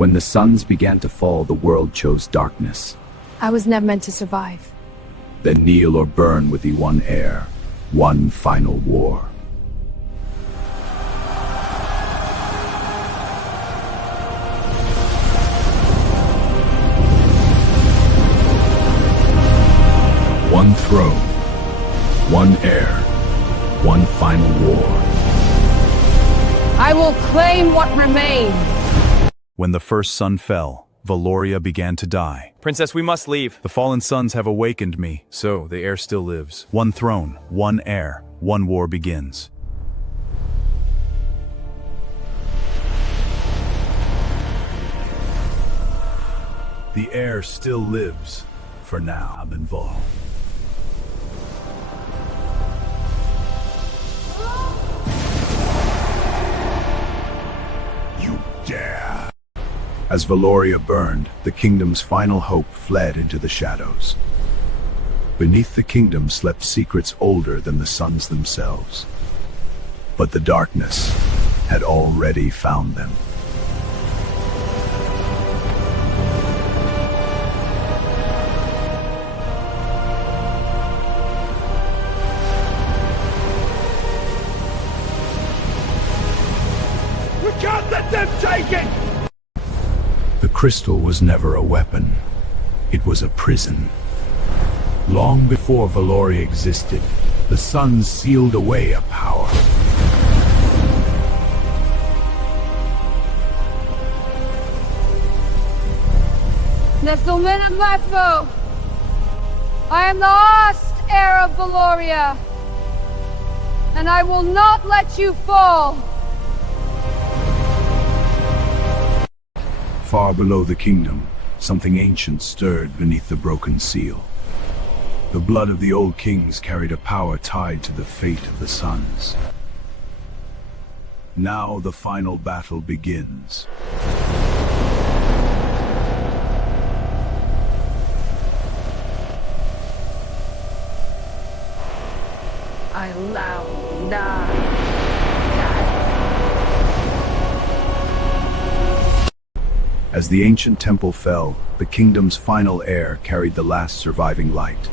When the suns began to fall, the world chose darkness. I was never meant to survive. Then kneel or burn with the one heir, one final war. One throne, one heir, one final war. I will claim what remains. When the first sun fell, Valoria began to die. Princess, we must leave. The fallen suns have awakened me, so the heir still lives. One throne, one heir, one war begins. The heir still lives. For now, I'm involved. You dare! As Valoria burned, the kingdom's final hope fled into the shadows. Beneath the kingdom slept secrets older than the suns themselves. But the darkness had already found them. We can't let them take it! The crystal was never a weapon. It was a prison. Long before Valoria existed, the suns sealed away a power. Nesselman and Lefo! I am the last heir of Valoria, and I will not let you fall! Far below the kingdom, something ancient stirred beneath the broken seal. The blood of the old kings carried a power tied to the fate of the suns. Now the final battle begins. I allow not. As the ancient temple fell, the kingdom's final heir carried the last surviving light.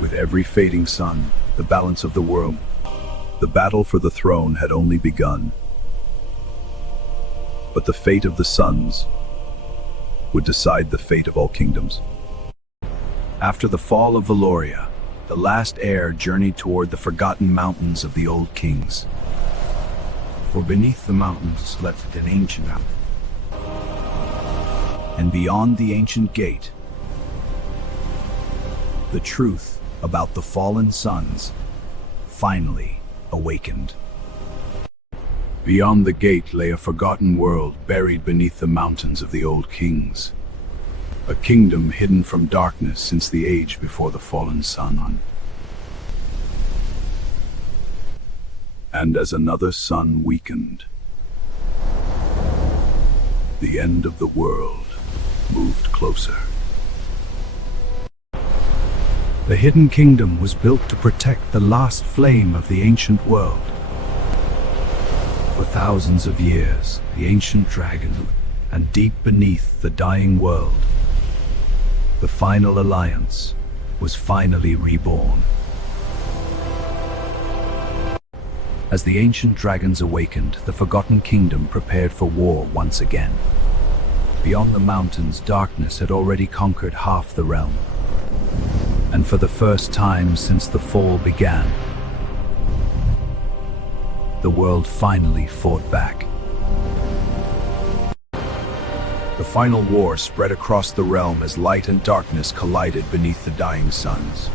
With every fading sun, the balance of the world, the battle for the throne had only begun. But the fate of the suns would decide the fate of all kingdoms. After the fall of Valoria, the last heir journeyed toward the forgotten mountains of the old kings. For beneath the mountains slept an ancient mountain. And beyond the ancient gate, the truth about the fallen suns finally awakened. Beyond the gate lay a forgotten world buried beneath the mountains of the old kings. A kingdom hidden from darkness since the age before the fallen sun. And as another sun weakened, the end of the world moved closer. The hidden kingdom was built to protect the last flame of the ancient world. For thousands of years, the ancient dragon, and deep beneath the dying world, the final alliance was finally reborn. As the ancient dragons awakened, the forgotten kingdom prepared for war once again. Beyond the mountains, darkness had already conquered half the realm. And for the first time since the fall began, the world finally fought back. The final war spread across the realm as light and darkness collided beneath the dying suns.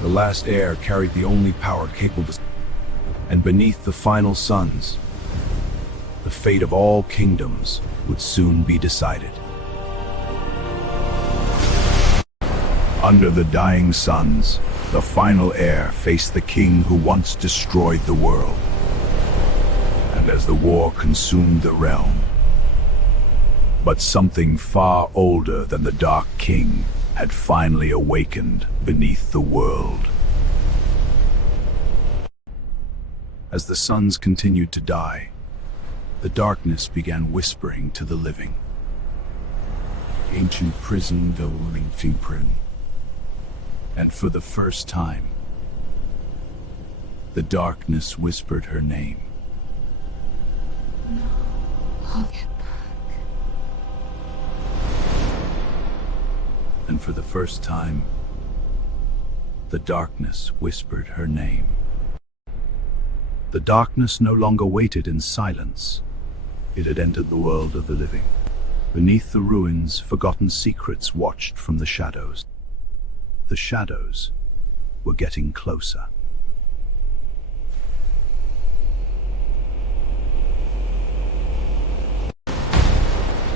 The last heir carried the only power capable of, and beneath the final suns, the fate of all kingdoms would soon be decided. Under the dying suns, the final heir faced the king who once destroyed the world. And as the war consumed the realm, but something far older than the Dark King had finally awakened beneath the world. As the suns continued to die, The darkness began whispering to the living. Ancient prison going prison. And for the first time, the darkness whispered her name. I'll get back. And for the first time, the darkness whispered her name. The darkness no longer waited in silence. It had entered the world of the living. Beneath the ruins, forgotten secrets watched from the shadows. The shadows were getting closer.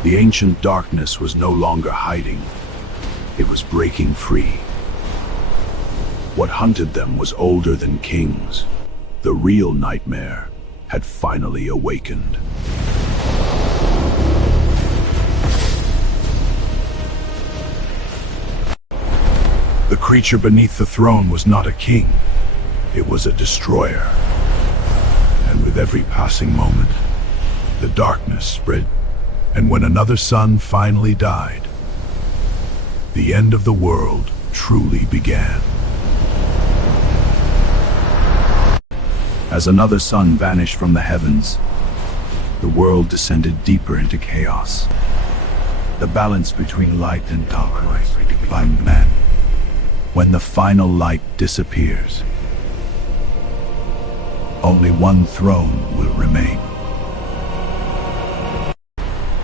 The ancient darkness was no longer hiding. It was breaking free. What hunted them was older than kings. The real nightmare had finally awakened. The creature beneath the throne was not a king. It was a destroyer. And with every passing moment, the darkness spread. And when another son finally died, the end of the world truly began. As another sun vanished from the heavens, the world descended deeper into chaos. The balance between light and darkness by man. When the final light disappears, only one throne will remain.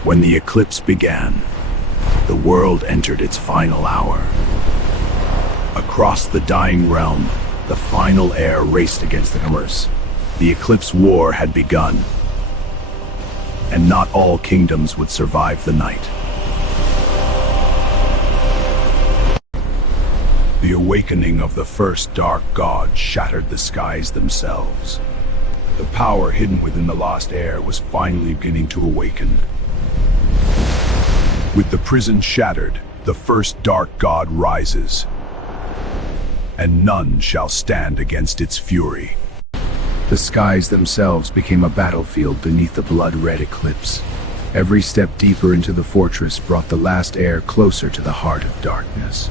When the eclipse began, the world entered its final hour. Across the dying realm, the final heir raced against the curse. The Eclipse War had begun, and not all kingdoms would survive the night. The awakening of the first dark god shattered the skies themselves. The power hidden within the lost heir was finally beginning to awaken. With the prison shattered, the first dark god rises, and none shall stand against its fury. The skies themselves became a battlefield beneath the blood-red eclipse. Every step deeper into the fortress brought the last heir closer to the heart of darkness.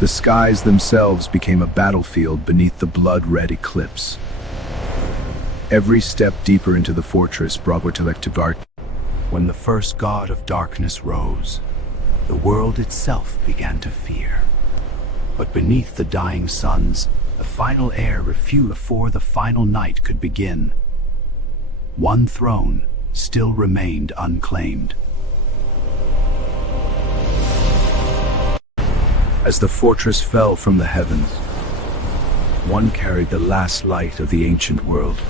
The skies themselves became a battlefield beneath the blood-red eclipse. Every step deeper into the fortress brought to guard. When the first god of darkness rose, the world itself began to fear. But beneath the dying suns, the final heir refused before the final night could begin. One throne still remained unclaimed. As the fortress fell from the heavens, one carried the last light of the ancient world.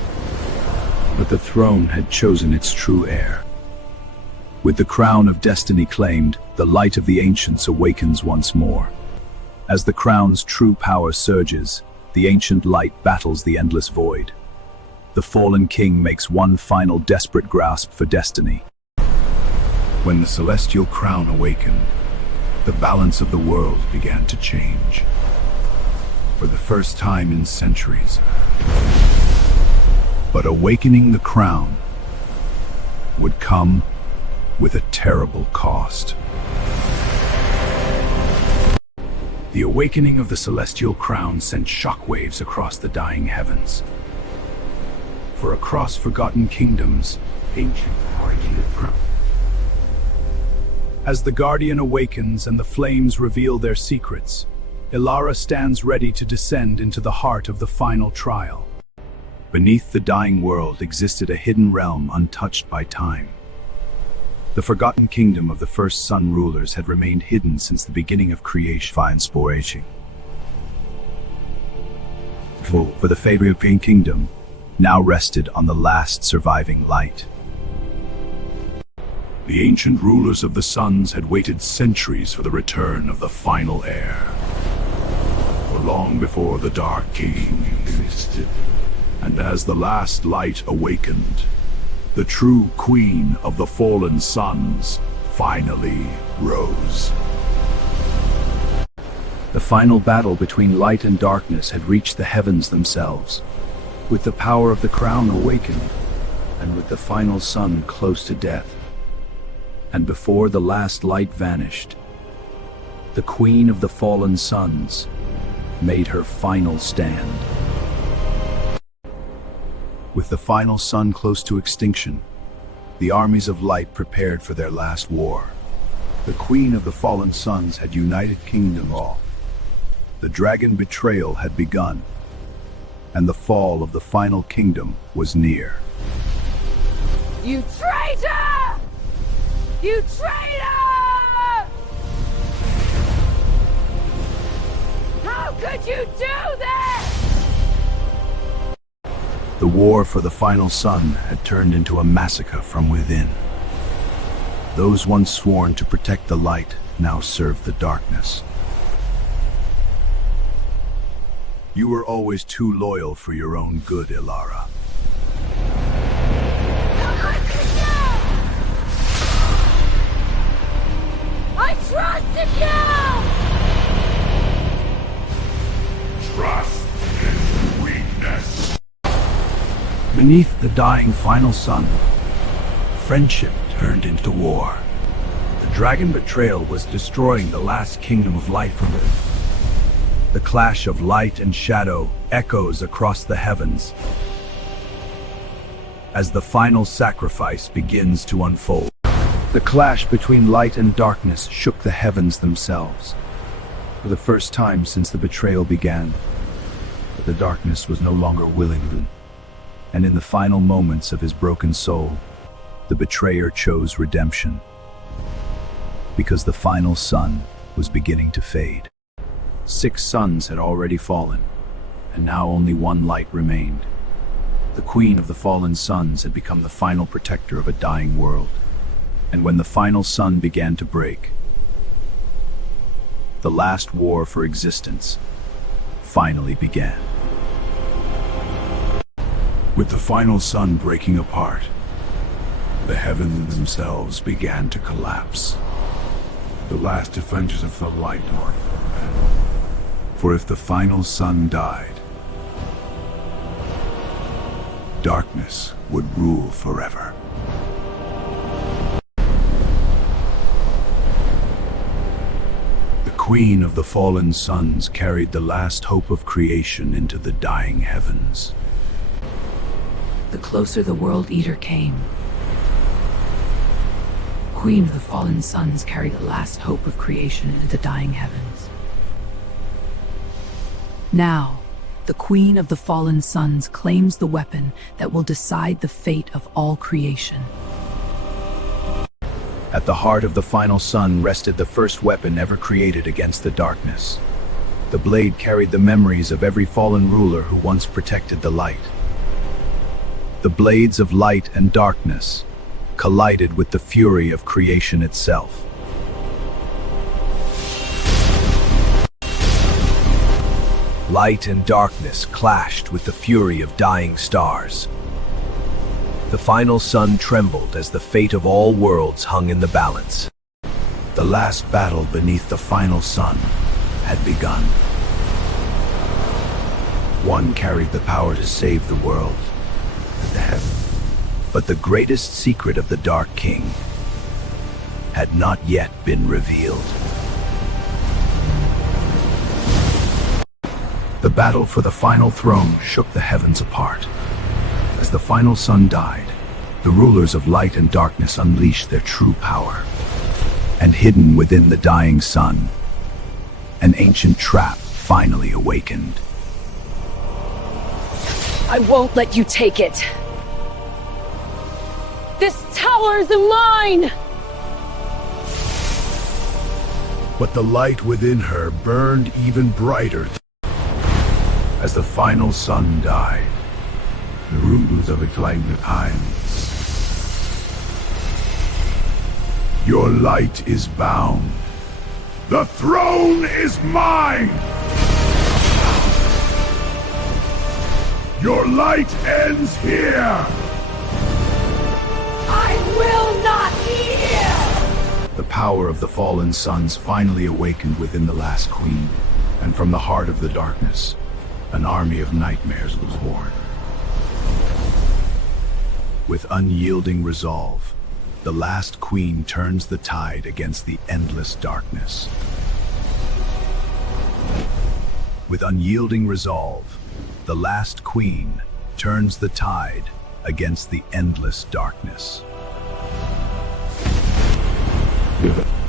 But the throne had chosen its true heir. With the crown of destiny claimed, the light of the ancients awakens once more. As the crown's true power surges, the ancient light battles the endless void. The fallen king makes one final desperate grasp for destiny. When the celestial crown awakened, the balance of the world began to change. For the first time in centuries. But awakening the crown would come with a terrible cost. The awakening of the celestial crown sent shockwaves across the dying heavens. For across forgotten kingdoms, ancient origin crown. As the Guardian awakens and the flames reveal their secrets, Elara stands ready to descend into the heart of the final trial. Beneath the dying world existed a hidden realm untouched by time. The forgotten kingdom of the first sun rulers had remained hidden since the beginning of creation. For the Fabrian kingdom now rested on the last surviving light. The ancient rulers of the suns had waited centuries for the return of the final heir. For long before the Dark King existed, and as the last light awakened, the true queen of the fallen suns finally rose. The final battle between light and darkness had reached the heavens themselves. With the power of the crown awakened, And with the final sun close to death, and before the last light vanished, the Queen of the Fallen Suns made her final stand. With the final sun close to extinction, the armies of light prepared for their last war. The Queen of the Fallen Suns had united kingdom all. The Dragon Betrayal had begun, and the fall of the final kingdom was near. You traitor! You traitor! How could you do this? The war for the final sun had turned into a massacre from within. Those once sworn to protect the light now served the darkness. You were always too loyal for your own good, Elara. I trusted you! Trust is weakness. Beneath the dying final sun, friendship turned into war. The Dragon Betrayal was destroying the last kingdom of light from it. The clash of light and shadow echoes across the heavens as the final sacrifice begins to unfold. The clash between light and darkness shook the heavens themselves. For the first time since the betrayal began, the darkness was no longer willing, and in the final moments of his broken soul, the betrayer chose redemption, because the final sun was beginning to fade. 6 suns had already fallen, and now only one light remained. The Queen of the Fallen Suns had become the final protector of a dying world, and when the final sun began to break, the last war for existence finally began. With the final sun breaking apart, the heavens themselves began to collapse. The last defenders of the light. For if the final sun died, darkness would rule forever. The Queen of the Fallen Suns carried the last hope of creation into the dying heavens. The closer the World Eater came, Queen of the Fallen Suns carried the last hope of creation into the dying heavens. Now, the Queen of the Fallen Suns claims the weapon that will decide the fate of all creation. At the heart of the final sun rested the first weapon ever created against the darkness. The blade carried the memories of every fallen ruler who once protected the light. The blades of light and darkness collided with the fury of creation itself. Light and darkness clashed with the fury of dying stars. The final sun trembled as the fate of all worlds hung in the balance. The last battle beneath the final sun had begun. One carried the power to save the world, the heaven. But the greatest secret of the Dark King had not yet been revealed. The battle for the final throne shook the heavens apart. As the final sun died, the rulers of light and darkness unleashed their true power. And hidden within the dying sun, an ancient trap finally awakened. I won't let you take it. This tower is mine! But the light within her burned even brighter. As the final sun died, the rules of Eclipse War. Your light is bound. The throne is mine! Your light ends here! I will not be here! The power of the fallen suns finally awakened within the last queen, and from the heart of the darkness, an army of nightmares was born. With unyielding resolve, the last queen turns the tide against the endless darkness. With unyielding resolve, the last queen turns the tide against the endless darkness.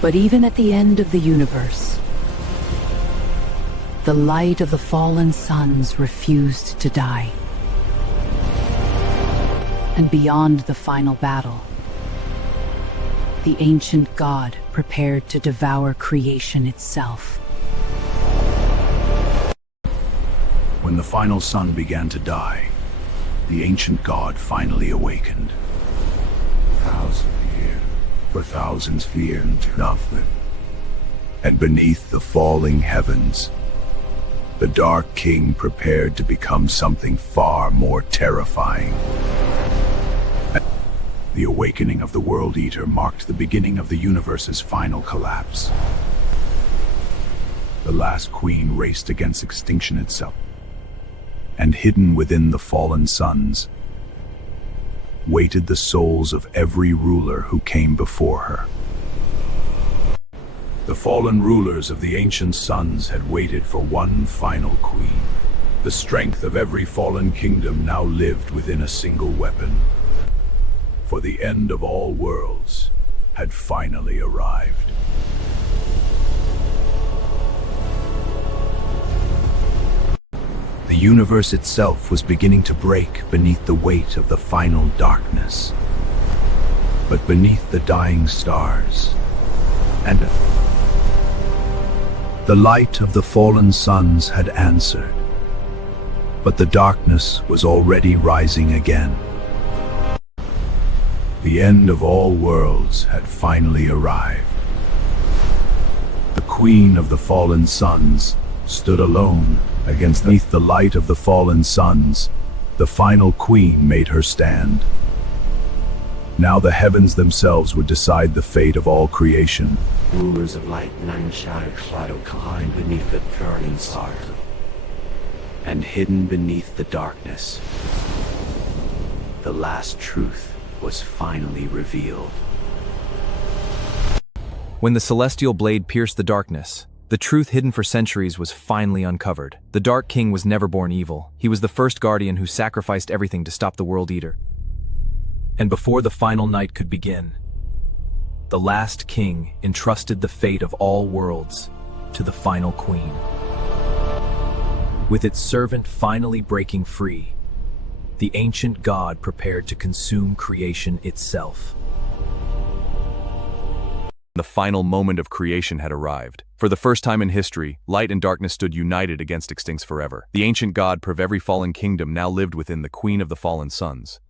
But even at the end of the universe, the light of the fallen suns refused to die. And beyond the final battle, the ancient god prepared to devour creation itself. When the final sun began to die, the ancient god finally awakened. Thousands feared, but thousands feared nothing. And beneath the falling heavens, the Dark King prepared to become something far more terrifying. The awakening of the World Eater marked the beginning of the universe's final collapse. The last queen raced against extinction itself, and hidden within the fallen suns waited the souls of every ruler who came before her. The fallen rulers of the ancient suns had waited for one final queen. The strength of every fallen kingdom now lived within a single weapon. For the end of all worlds had finally arrived. The universe itself was beginning to break beneath the weight of the final darkness. But beneath the dying stars, and the light of the fallen suns had answered. But the darkness was already rising again. The end of all worlds had finally arrived. The queen of the fallen suns stood alone beneath the light of the fallen suns. The final queen made her stand. Now the heavens themselves would decide the fate of all creation. Rulers of light and shadow climbed beneath the burning stars, and hidden beneath the darkness, the last truth was finally revealed. When the celestial blade pierced the darkness, the truth hidden for centuries was finally uncovered. The Dark King was never born evil. He was the first guardian who sacrificed everything to stop the World Eater. And before the final night could begin, the last king entrusted the fate of all worlds to the final queen. With its servant finally breaking free, the ancient god prepared to consume creation itself. The final moment of creation had arrived. For the first time in history, light and darkness stood united against extincts forever. The ancient god of every fallen kingdom now lived within the Queen of the Fallen Suns.